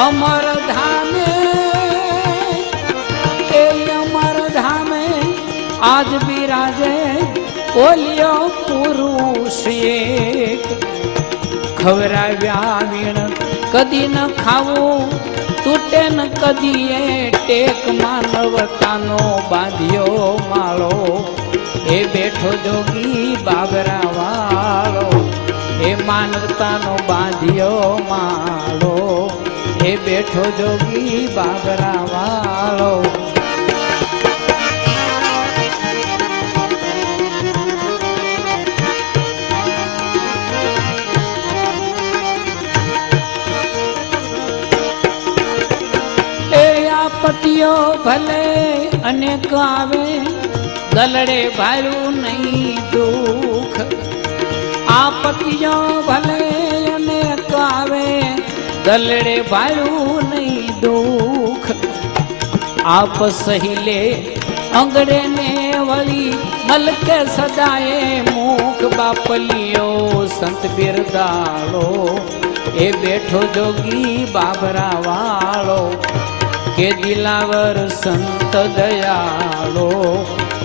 અમર ધામે એ અમર ધામે આજ બિરાજે ઓલિયો પુરુષ એક ખવરાવ્યા વીણ કદી ન ખાવું તૂટે ન કદીએ ટેક માનવતાનો બાંધ્યો માળો એ બેઠો જોગી બાબરા વાળો એ માનવતાનો બાંધ્યો માળો એ બેઠો જોગી બાબરા વાળો પતિયો ભલે અનેક આવે ગલડે ભાયું નહીં દુઃખ આપતિયો ભલે અનેક આવે ગલડે ભાયું નહીં દુઃખ આપ સહીલે અંગડે ને વળી મલકે સદાએ મુખ બાપલિયો સંત બિરદાળો એ બેઠો જોગી બાબરા વાળો કે દિલાવર સંત દયાળો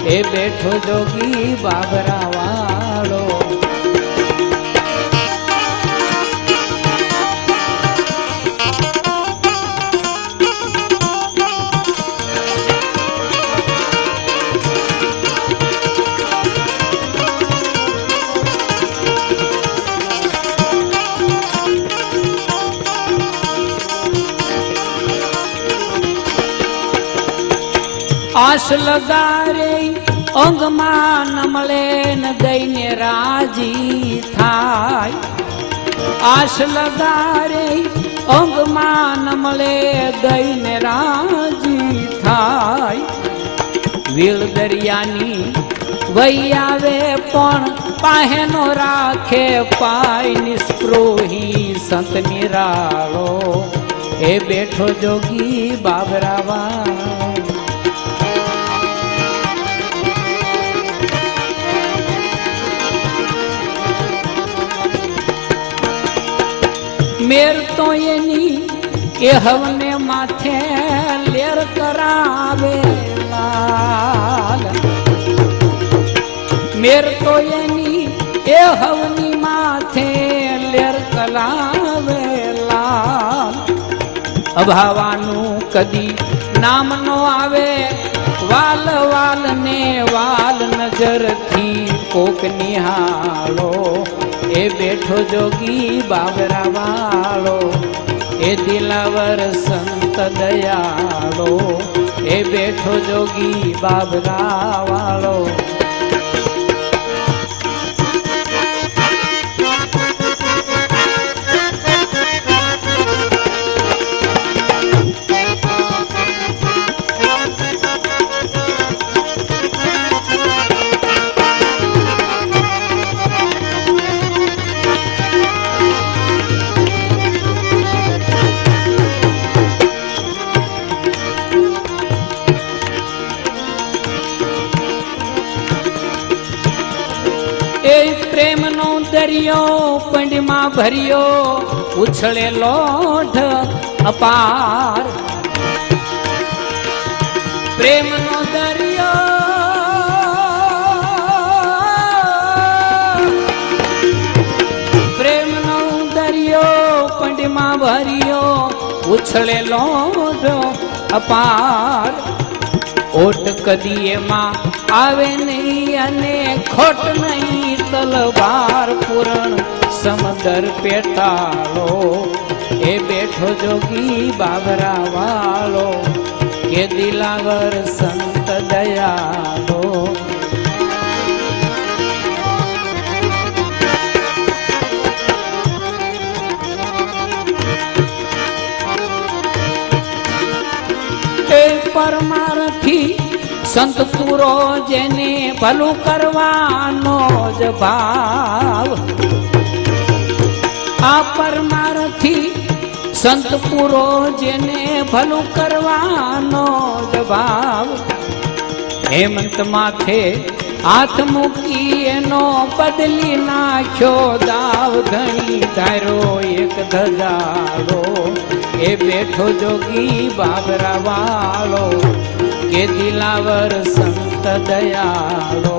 એ બેઠો જોગી બાબરા વાળો આશ લગારે અંગમાં ન મળે ન દઈને રાજી થાય આશ લગારે અંગમાં ન મળે દઈને રાજી થાય વીલ દરિયાની વહી આવે પણ પાહેનો રાખે પાય નિસ્પૃહી સંત નિરાળો એ બેઠો જોગી બાબરા વાળો મેર તો એની એ હવને માથે લેર કરાવે લાલ મેર તો એની એ હવની માથે લેર કરાવે લાલ અભાવાનું કદી નામ નો આવે વાલ વાલ ને વાલ નજરથી કોક નિહાળો એ બેઠો જોગી બાબરા વાળો એ દિલાવર સંત દયાળો એ બેઠો જોગી બાબરા વાળો પ્રેમનો દરિયો પંડમાં ભર્યો ઉછળે લોઢ અપાર પ્રેમનો દરિયો પ્રેમનો દરિયો પંડમાં ભર્યો ઉછળે લોઢ અપાર ઓટ કદી એમાં આવે નહીં અને ખોટ નહીં તલવાર પૂરણ સમદર પેટાળો એ બેઠો જોગી બાબરા વાળો કે દિલાવર સંત દયાળો એ પરમારથી સંત પૂરો જેને ભલું કરવાનો જ ભાવ આ પરમારથી સંત પૂરો જેને ભલું કરવાનો જ ભાવ હેમંત માથે હાથ મૂકી એનો બદલી નાખ્યો દાવ ઘણી ધારો એક ધજાડો એ બેઠો જોગી બાબરા વાળો કે દિલાવર સંત દયાળો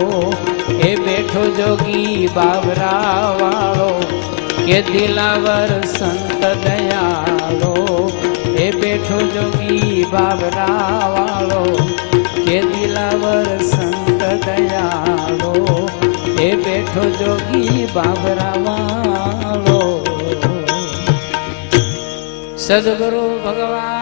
એ બેઠો જોગી બાબરા વાળો કે દિલાવર સંત દયાળો એ બેઠો જોગી બાબરા વાળો કે દિલાવર સંત દયાળો એ બેઠો જોગી બાબરા વાળો. સદગુરુ ભગવાન